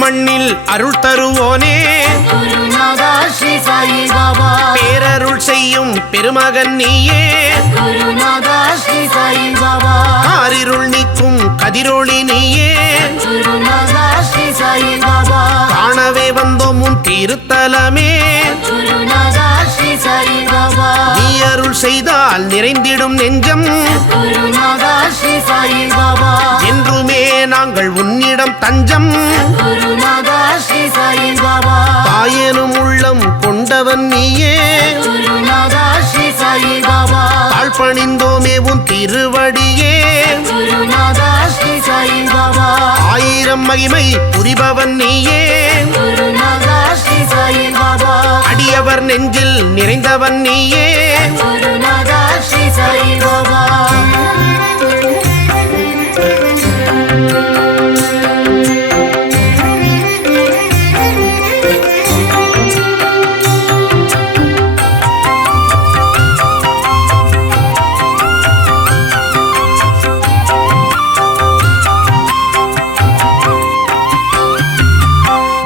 மண்ணில் அருள் தருவோனே குருநாதா ஸ்ரீ சாயி பாபா. பேரருள் செய்யும் பெருமகன் நீயே குருநாதா ஸ்ரீ சாயி பாபா. காரிருள் நீக்கும் கதிரொளி நீயே குருநாதா ஸ்ரீ சாயி பாபா. காணவே வந்தோம் உன் திருத்தலமே குருநாதா ஸ்ரீ சாயி பாபா. நீ அருள் செய்தால் நிறைந்திடும் நெஞ்சம் குருநாதா ஸ்ரீ சாயி பாபா. என்றுமே நாங்கள் உன்னிடம் தஞ்சம் குருநாதா ஸ்ரீ சாயி பாபா. தாயனும் உள்ளம் கொண்டவன் நீயே குருநாதா ஸ்ரீ சாயி பாபா. தாழ்பணிந்தோமே உன் திருவடியே குருநாதா ஸ்ரீ சாயி பாபா. ஆயிரம் மகிமை புரிபவன் நீயே குருநாதா ஸ்ரீ சாயி பாபா. அடியவர் நெஞ்சில் நிறைந்தவன் நீயே குருநாதா ஸ்ரீ சாயி பாபா.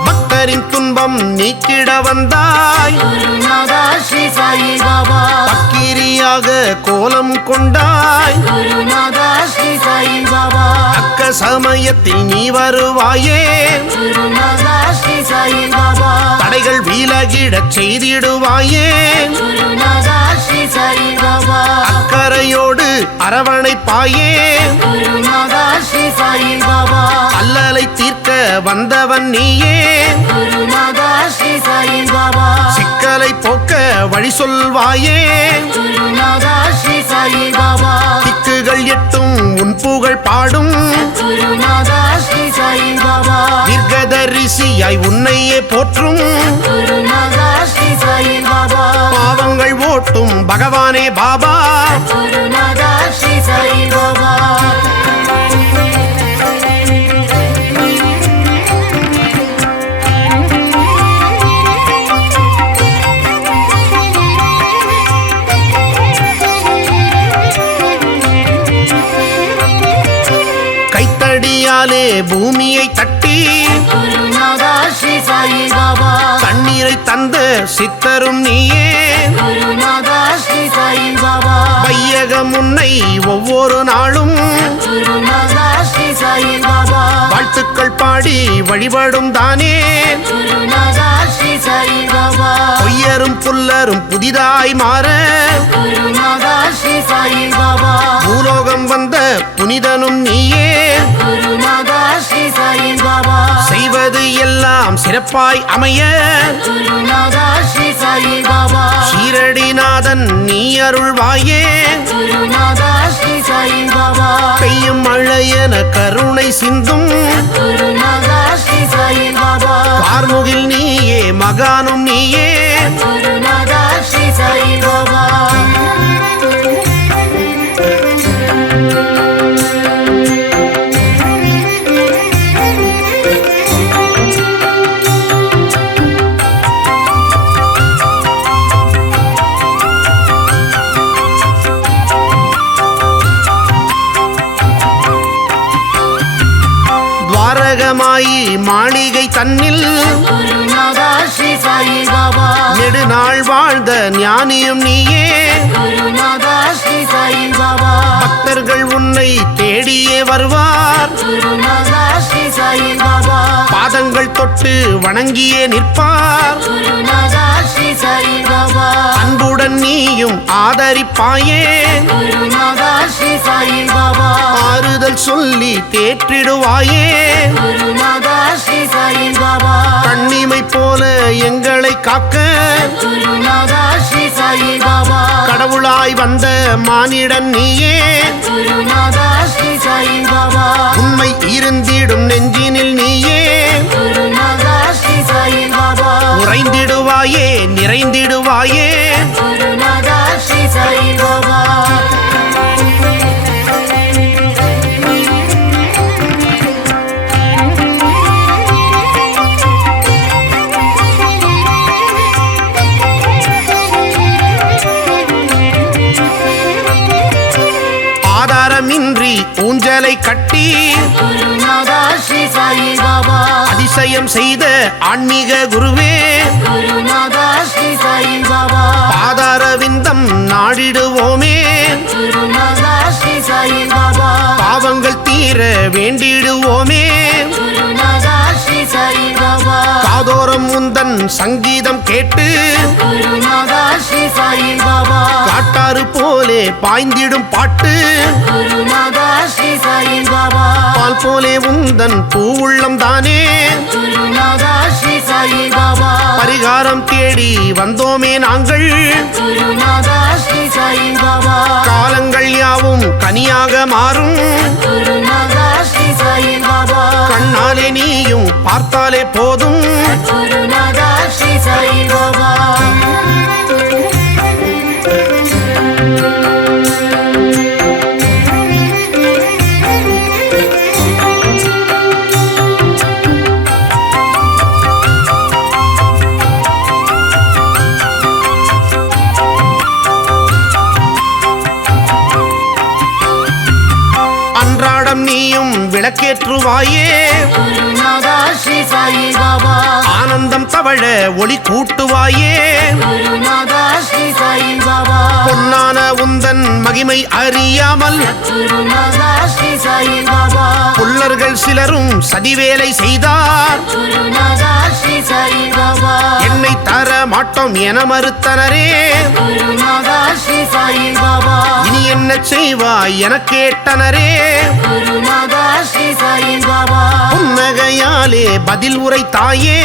பக்தரின் துன்பம் நீக்கிட வந்தாய் குருநாதா ஸ்ரீ சாயி பாபா. பக்கிரியாக கோலம் கொண்டாய் குருநாதா ஸ்ரீ சாயி பாபா. தக்க சமயத்தில் நீ வருவாயே குருநாதா ஸ்ரீ சாயி பாபா. தடைகள் விலகிடச் செய்திடுவாயே குருநாதா ஸ்ரீ சாயி பாபா. அக்கறையோடு அரவணைப்பாயே குருநாதா ஸ்ரீ சாயி பாபா. அல்லலை தீர்க்க வந்தவன் நீயே குருநாதா ஸ்ரீ சாயி பாபா. சிக்கலை போக்க வழி சொல்வாயே குருநாதா ஸ்ரீ சாயி பாபா. திக்குகள் எட்டும் உன் புகழ் பாடும் குருநாதா ஸ்ரீ சாயி பாபா. தீர்க்கதரிசியாய் உன்னையே போற்றும் குருநாதா ஸ்ரீ சாயி பாபா. பாவங்கள் ஓட்டும் பகவானே பாபா குருநாதா ஸ்ரீ சாயி பாபா. கைத்தடியாலே பூமியை தட்டி குருநாதா ஸ்ரீ சாயி பாபா. தண்ணீரை தந்த சித்தரும் நீயே குருநாதா ஸ்ரீ சாயி பாபா. வையகம் உன்னை ஒவ்வொரு நாளும் குருநாதா ஸ்ரீ சாயி பாபா. வாழ்த்துக்கள் பாடி வழிபடும் தானே குருநாதா ஸ்ரீ சாயி பாபா. பொய்யரும் புல்லரும் புதிதாய் மாற குருநாதா ஸ்ரீ சாயி பாபா. பூலோகம் வந்த புனிதனும் நீயே குருநாதா ஸ்ரீ சாயி பாபா. செய்வது எல்லாம் சிறப்பாய் அமைய குருநாதா ஸ்ரீ சாயி பாபா. ஷீரடிநாதன் நீ அருள்வாயே குருநாதா ஸ்ரீ சாயி பாபா. பெய்யும் மழையென கருணை சிந்தும் குருநாதா ஸ்ரீ சாயி பாபா. பார்முகில் நீயே மகானும் நீயே குருநாதா ஸ்ரீ சாயி பாபா. துவாரகமாயி மாளிகை தன்னில் குருநாதா ஸ்ரீ சாயி பாபா. நெடுநாள் வாழ்ந்த ஞானியும் நீயே குருநாதா ஸ்ரீ சாயி பாபா. பக்தர்கள் உன்னை தேடியே வருவார் குருநாதா ஸ்ரீ சாயி பாபா. பாதங்கள் தொட்டு வணங்கியே நிற்பார் குருநாதா ஸ்ரீ சாயி பாபா. அன்புடன் நீயும் ஆதரிப்பாயே குருநாதா ஸ்ரீ சாயி பாபா. ஆறுதல் சொல்லி தேற்றிடுவாயே குருநாதா ஸ்ரீ சாயி பாபா. கண்ணிமை போல எங்களை காக்க குருநாதா ஸ்ரீ சாயி பாபா. கடவுளாய் வந்த மானிடன் நீயே குருநாதா ஸ்ரீ சாயி பாபா. உண்மை இருந்திடும் நெஞ்சினில் நீயே குருநாதா ஸ்ரீ சாயி பாபா. உறைந்திடுவாயே நிறைந்திடுவாயே குருநாதா ஸ்ரீ சாயி பாபா. ஆதாரமின்றி ஊஞ்சலை கட்டி குருநாதா ஸ்ரீ சாயி பாபா. அதிசயம் செய்த ஆன்மீக குருவே குருநாதா ஸ்ரீ சாயி பாபா பாதாரவிந்தம் நாடிடுவோமே குருநாதா ஸ்ரீ சாயி பாபா பாவங்கள் தீர வேண்டிடுவோமே குருநாதா ஸ்ரீ சாயி பாபா காதோரம் முந்தன் சங்கீதம் கேட்டு குருநாதா ஸ்ரீ சாயி பாபா காட்டாறு போலே பாய்ந்திடும் பாட்டு குருநாதா ஸ்ரீ சாயி பாபா பால் போலே உந்தன் பூவுள்ளம் தானே குருநாதா ஸ்ரீ சாயி பாபா பரிகாரம் தேடி வந்தோமே நாங்கள் குருநாதா ஸ்ரீ சாயி பாபா காலங்கள் யாவும் கனியாக மாறும் குருநாதா ஸ்ரீ சாயி பாபா கண்ணாலே நீயும் பார்த்தாலே போதும் குருநாதா ஸ்ரீ சாயி பாபா அன்றாடம் நீயும் விளக்கேற்றுவாயே குருநாதா ஸ்ரீ சாயி பாபா ஆனந்தம் தவழ ஒளி கூட்டுவாயே குருநாதா ஸ்ரீ சாயி பாபா பொன்னான உந்தன் மகிமை அறியாமல் குருநாதா ஸ்ரீ சாயி பாபா புல்லர்கள் சிலரும் சதிவேலை செய்தார் குருநாதா ஸ்ரீ சாயி பாபா என்னை தர மாட்டோம் என மறுத்தனரே குருநாதா ஸ்ரீ சாயி பாபா இனி என்ன செய்வாய் என கேட்டனரே குருநாதா ஸ்ரீ சாயி பாபா புன்னகையாலே பதில் உரைத்தாயே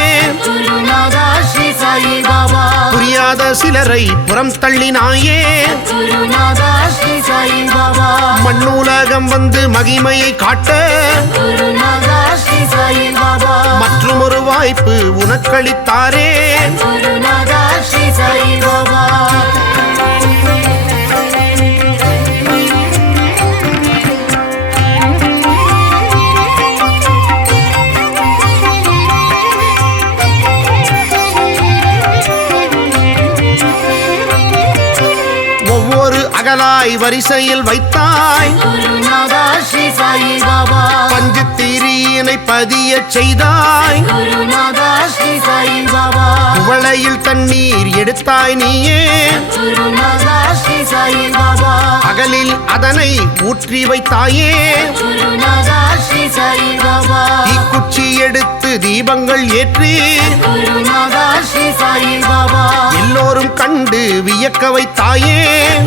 குருநாதா ஸ்ரீ சாயி பாபா புரியாத சிலரை புறம் தள்ளினாயே குருநாதா ஸ்ரீ சாயி பாபா மண்ணூலகம் வந்து மகிமையை காட்ட குருநாதா ஸ்ரீ சாயி பாபா மற்றும் ஒரு வாய்ப்பு உனக்களித்தாரே குருநாதா ஸ்ரீ சாயி பாபா ஒவ்வொரு அகலாய் வரிசையில் வைத்தாய் குருநாதா ஸ்ரீ சாயி பாபா பஞ்சு தீரியினை பதிய செய்தாய் குருநாதா ஸ்ரீ சாயி பாபா குவளையில் தண்ணீர் எடுத்தாய் நீயே குருநாதா ஸ்ரீ சாயி பாபா அகலில் அதனை ஊற்றி வைத்தாயே குருநாதா ஸ்ரீ சாயி பாபா தீக்குச்சி எடுத்து தீபங்கள் ஏற்றி குருநாதா ஸ்ரீ சாயி பாபா எல்லோரும் கண்டு வியக்க வைத்தாயே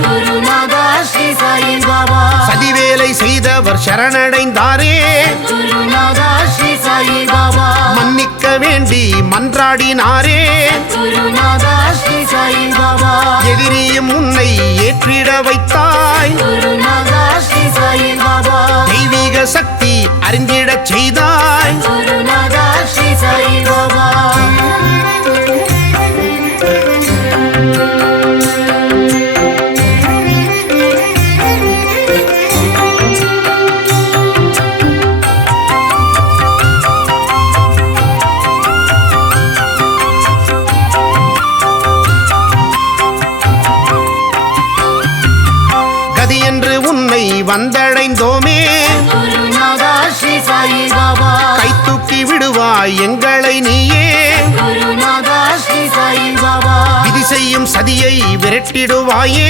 குருநாதா ஸ்ரீ சாயி பாபா சதிவேலை செய்தவர் சரணடைந்தாரே குருநாதா ஸ்ரீ சாயி பாபா மன்னிக்க வேண்டி மன்றாடினாரே குருநாதா ஸ்ரீ சாயி பாபா எதிரியும் உன்னை ஏற்றிட வைத்தாய் குருநாதா ஸ்ரீ சாயி பாபா தெய்வீக சக்தி அறிந்திடச் செய்தாய் குருநாதா ஸ்ரீ சாயி பாபா கதி என்று உன்னை வந்தடைந்தோமே குருநாதா ஸ்ரீ சாயி பாபா கை தூக்கி விடுவாய் எங்களை நீயே குருநாதா ஸ்ரீ சாயி பாபா விதி செய்யும் சதியை விரட்டிடுவாயே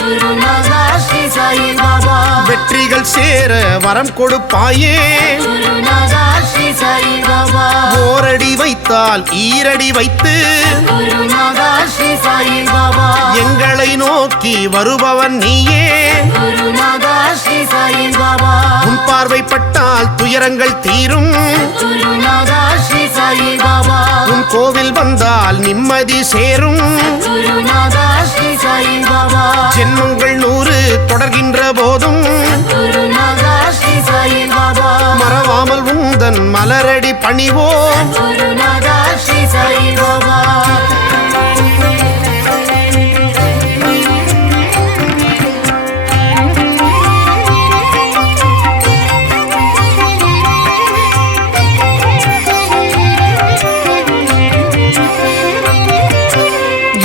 குருநாதா ஸ்ரீ சாயி பாபா வெற்றிகள் சேர வரம் கொடுப்பாயே குருநாதா ஸ்ரீ சாயி பாபா ஓரடி வைத்தால் ஈரடி வைத்து குருநாதா ஸ்ரீ சாயி பாபா எங்களை நோக்கி வருபவன் நீயே குருநாதா ஸ்ரீ சாயி பாபா உன் பார்வைப்பட்டால் துயரங்கள் தீரும் குருநாதா ஸ்ரீ சாயி பாபா உன் கோவில் வந்தால் நிம்மதி சேரும் குருநாதா ஸ்ரீ சாயி பாபா ஜென்மங்கள் 100 தொடர்கின்ற போதும் குருநாதா ஸ்ரீ சாயி பாபா மறவாமல் உந்தன் மலரடி பணிவோம் குருநாதா ஸ்ரீ சாயி பாபா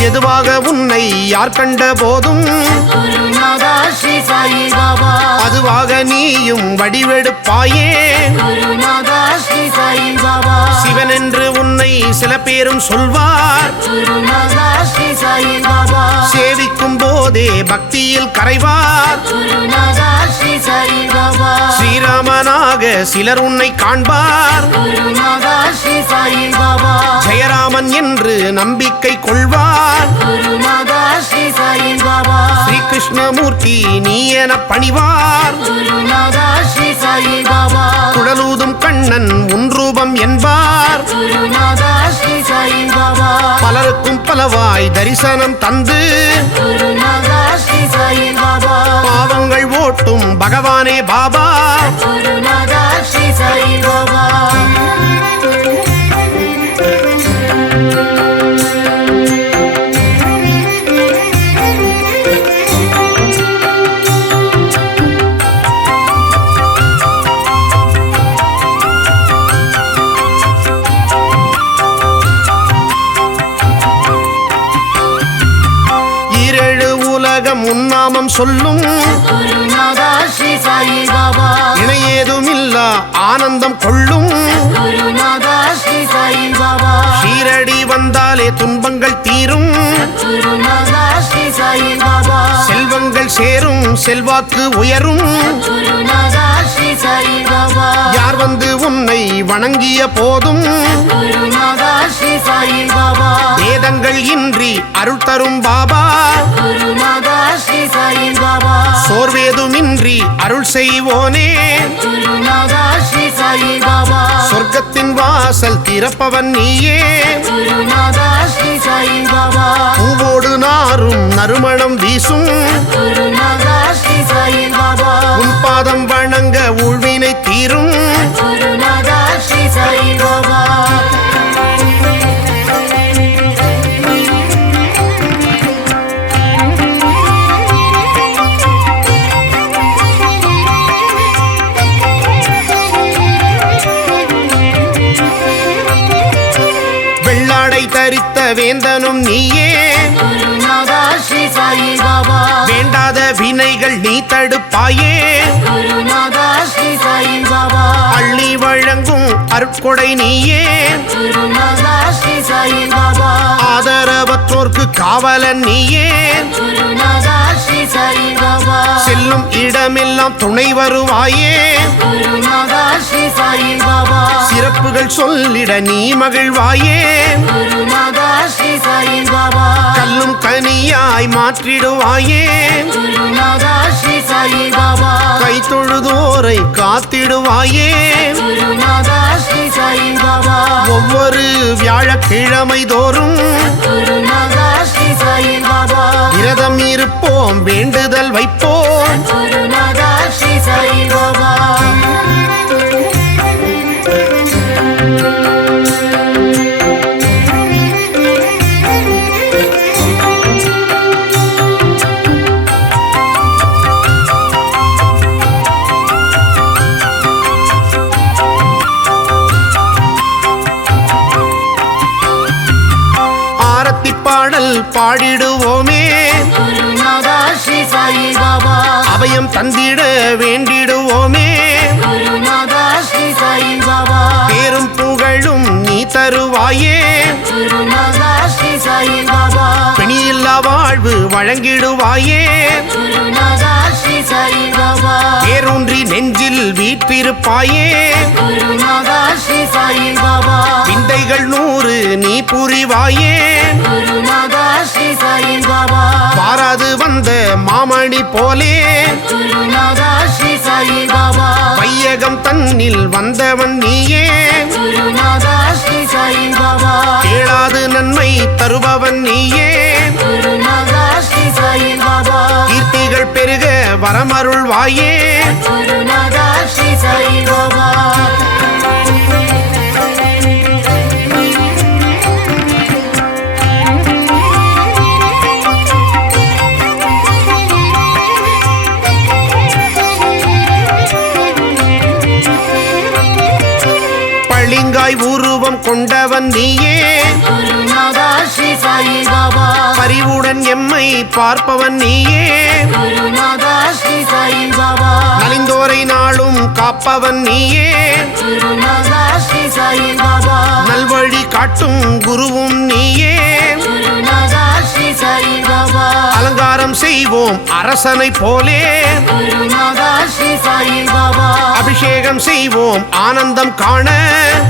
எதுவாக உன்னை யார் கண்ட போதும் குருநாதா ஸ்ரீ சாயி பாபா அதுவாக நீயும் வடிவெடுப்பாயே குருநாதா ஸ்ரீ சாயி பாபா சிவன் சில பேரும் சொல்வார் குருநாதா ஸ்ரீ சாயி பாபா சேவிக்கும் போதே பக்தியில் கரைவார் குருநாதா ஸ்ரீ சாயி பாபா ஸ்ரீராமனாக சிலர் உன்னை காண்பார் குருநாதா ஸ்ரீ சாயி பாபா ஜெயராமன் என்று நம்பிக்கை கொள்வார் குருநாதா ஸ்ரீ சாயி பாபா ஸ்ரீ கிருஷ்ணமூர்த்தி நீ என பணிவார் குருநாதா ஸ்ரீ சாயி பாபா குழலூதும் கண்ணன் உன் ரூபம் என்பார் குருநாதா ஸ்ரீ சாயி பாபா பலருக்கும் பலவாய் தரிசனம் தந்து குருநாதா ஸ்ரீ சாயி பாபா பாவங்கள் ஓட்டும் பகவானே பாபா குருநாதா ஸ்ரீ சாயி பாபா உன்னாமம் சொல்லும் குருநாதா ஸ்ரீ சாயி பாபா இணையேதுமில்லா ஆனந்தம் கொள்ளும் குருநாதா ஸ்ரீ சாயி பாபா ஷீரடி வந்தாலே துன்பங்கள் தீரும் குருநாதா ஸ்ரீ சாயி பாபா செல்வங்கள் சேரும் செல்வாக்கு உயரும் குருநாதா ஸ்ரீ சாயி பாபா யார் வந்து உன்னை வணங்கிய போதும் குருநாதா ஸ்ரீ சாயி பாபா வேதங்கள் இன்றி அருள் தரும் பாபா குருநாதா ஸ்ரீ சாயி பாபா சோர்வேதுமின்றி அருள் செய்வோனே குருநாதா ஸ்ரீ சாயி பாபா சொர்க்கத்தின் வாசல் திறப்பவன் நீயே குருநாதா ஸ்ரீ சாயி பாபா பூவோடு நாரும் நறுமணம் வீசும் குருநாதா ஸ்ரீ சாயி பாபா உன் பாதம் வணங்க ஊழ்வினை தீரும் குருநாதா ஸ்ரீ சாயி பாபா வெள்ளாடை தரித்த வேந்தனும் நீயே குருநாதா ஸ்ரீ சாயி பாபா வேண்டாத வினைகள் நீ தடுப்பாயே குருநாதா ஸ்ரீ சாயி பாபா அள்ளி வழங்கும் அருட்கொடை நீயே குருநாதா ஸ்ரீ சாயி பாபா ஆதரவற்றோர்க்கு காவலன் நீயே குருநாதா ஸ்ரீ சாயி பாபா செல்லும் இடமெல்லாம் துணை வருவாயே குருநாதா ஸ்ரீ சாயி பாபா சிறப்புகள் சொல்லிட நீ மகிழ்வாயே குருநாதா ஸ்ரீ சாயி பாபா கல்லும் கனியாய் மாற்றிடுவாயே குருநாதா ஸ்ரீ சாயி பாபா கை தொழுதோரை காத்திடுவாயே குருநாதா ஸ்ரீ சாயி பாபா ஒவ்வொரு வியாழக்கிழமை தோறும் குருநாதா ஸ்ரீ சாயி பாபா விரதம் இருப்போம் வேண்டுதல் வைப்போம் குருநாதா ஸ்ரீ சாயி பாபா ஆரத்தி பாடல் பாடிடுவோமே குருநாதா ஸ்ரீ சாயி பாபா அபயம் தந்திட வேண்டிடுவோமே குருநாதா ஸ்ரீ சாயி பாபா பேரும் புகழும் நீ தருவாயே குருநாதா ஸ்ரீ சாயி பாபா பிணியில்லா வாழ்வு வழங்கிடுவாயே குருநாதா ஸ்ரீ சாயி பாபா பேரூன்றி நெஞ்சில் வீற்றிருப்பாயே குருநாதா ஸ்ரீ சாயி பாபா விந்தைகள் 100 நீ புரிவாயே குருநாதா ஸ்ரீ சாயி பாபா பாராது வந்த மாமணி போலே குருநாதா ஸ்ரீ சாயி பாபா வையகம் தன்னில் வந்தவன் நீயே குருநாதா ஸ்ரீ சாயி பாபா கேளாது நன்மை தருபவன் நீயே குருநாதா ஸ்ரீ சாயி பாபா கீர்த்திகள் பெருக வரமருள்வாயே குருநாதா ஸ்ரீ சாயி பாபா பளிங்காய் உருவம் கொண்டவன் நீயே குருநாதா ஸ்ரீ சாயி பாபா பரிவுடன் எம்மை பார்ப்பவன் நீயே குருநாதா ஸ்ரீ சாயி பாபா நலிந்தோரை நாளும் காப்பவன் நீயே குருநாதா ஸ்ரீ சாயி பாபா நல்வழி காட்டும் குருவும் நீயே குருநாதா ஸ்ரீ சாயி பாபா அலங்காரம் செய்வோம் அரசனை போலே குருநாதா ஸ்ரீ சாயி பாபா அபிஷேகம் செய்வோம் ஆனந்தம் காண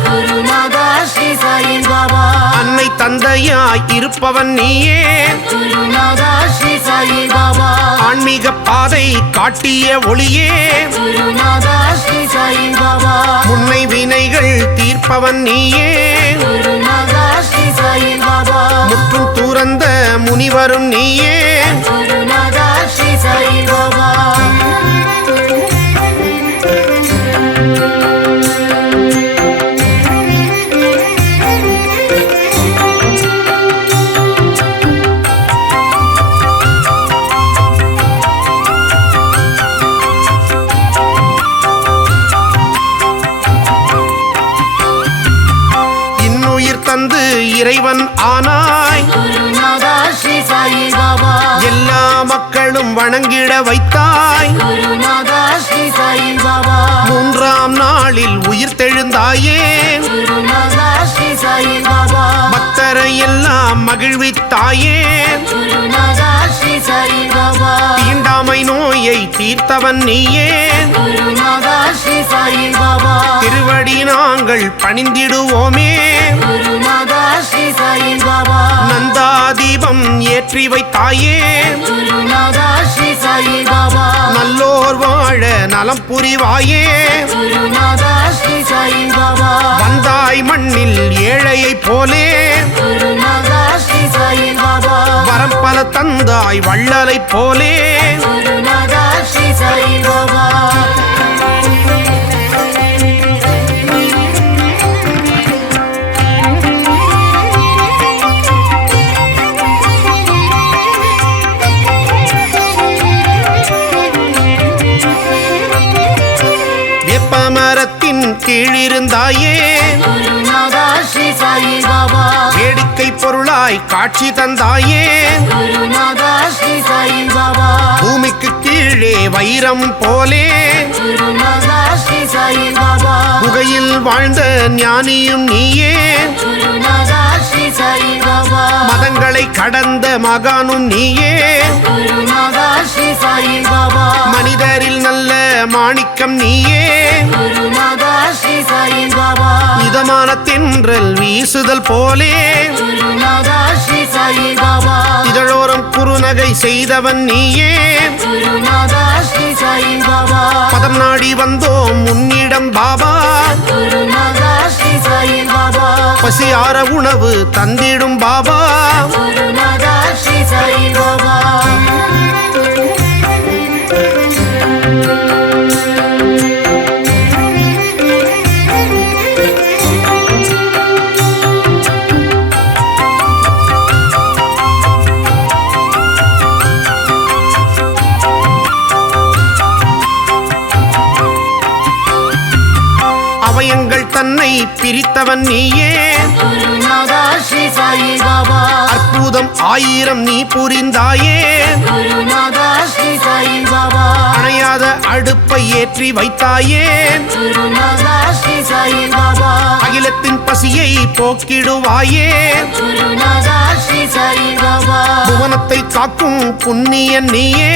குருநாதா ஸ்ரீ சாயி பாபா அன்னை தந்தையாய் இருப்பவன் நீயே குருநாதா ஸ்ரீ சாயி பாபா ஆன்மீக பாதை காட்டிய ஒளியே குருநாதா ஸ்ரீ சாயி பாபா முன்னை வினைகள் தீர்ப்பவன் நீயே குருநாதா ஸ்ரீ சாயி பாபா முற்றும் துறந்த முனிவரும் நீயே குருநாதா ஸ்ரீ சாயி பாபா இன்னுயிர் தந்து இறைவன் ஆனாய் குருநாதா ஸ்ரீ சாயி பாபா எல்லா மக்களும் வணங்கிட வைத்தாய் குருநாதா ஸ்ரீ சாயி பாபா மூன்றாம் நாளில் உயிர் தெழுந்தாயே குருநாதா ஸ்ரீ சாயி பாபா பக்தரை எல்லாம் மகிழ்வித்தாயே குருநாதா ஸ்ரீ சாயி பாபா தீண்டாமை நோயை தீர்த்தவன் நீயே குருநாதா ஸ்ரீ சாயி பாபா திருவடி நாங்கள் பணிந்திடுவோமே குருநாதா ஸ்ரீ சாயி பாபா நந்தாதீபம் ஏற்றி வைத்தாயே குருநாதா ஸ்ரீ சாயி பாபா நல்லோர் வாழ நலம் புரிவாயே குருநாதா ஸ்ரீ சாயி பாபா வந்தாய் மண்ணில் ஏழையைப் போலே குருநாதா ஸ்ரீ சாயி பாபா வரம் பல தந்தாய் வள்ளலைப் போலே குருநாதா ஸ்ரீ சாயி பாபா வேப்பமரத்தின் கீழிருந்தாயே குருநாதா ஸ்ரீ சாயி பாபா வேடிக்கை பொருளாய் காட்சி தந்தாயே குருநாதா ஸ்ரீ சாயி பாபா பூமிக்கு கீழே வைரம் போலே குருநாதா ஸ்ரீ சாயி பாபா குகையில் வாழ்ந்த ஞானியும் நீயே குருநாதா ஸ்ரீ சாயி பாபா மதங்களை கடந்த மகானும் நீயே குருநாதா ஸ்ரீ சாயி பாபா மனிதரில் நல்ல மாணிக்கம் நீயே குருநாதா ஸ்ரீ சாயி பாபா இதமான தென்றல் வீசுதல் போலே குருநாதா ஸ்ரீ சாயி பாபா இதழோரம் குறுநகை செய்தவன் நீயே குருநாதா ஸ்ரீ சாயி பாபா பதம் நாடி வந்தோம் முன்னிடம் பாபா குருநாதா ஸ்ரீ சாயி பாபா பசியார உணவு தந்திடும் பாபா குருநாதா ஸ்ரீ சாயி பாபா அவயங்கள் தன்னை பிரித்தவன் நீயே குருநாதா ஸ்ரீ சாயி பாபா அற்புதம் ஆயிரம் நீ புரிந்தாயே குருநாதா ஸ்ரீ சாயி பாபா அணையாத அடுப்பை ஏற்றி வைத்தாயே குருநாதா ஸ்ரீ சாயி பாபா அகிலத்தின் பசியை போக்கிடுவாயே குருநாதா ஸ்ரீ சாயி பாபா புவனத்தை காக்கும் புண்ணியன் நீயே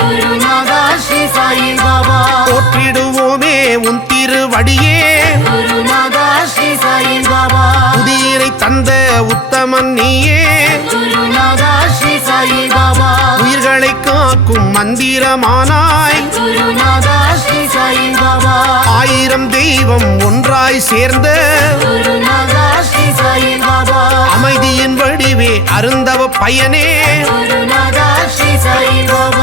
குருநாதா ஸ்ரீ சாயி பாபா போற்றிடுவோமே உன் திருவடியே குருநாதா ஸ்ரீ சாயி பாபா புதியனை தந்த உத்தமன் நீயே குருநாதா ஸ்ரீ சாயி பாபா உயிர்களை காக்கும் மந்திரமானாய் குருநாதா ஸ்ரீ சாயி பாபா ஆயிரம் தெய்வம் ஒன்றாய் சேர்ந்த குருநாதா ஸ்ரீ சாயி பாபா அமைதியின் வடிவே அருந்தவ பயனே குருநாதா ஸ்ரீ சாயி பாபா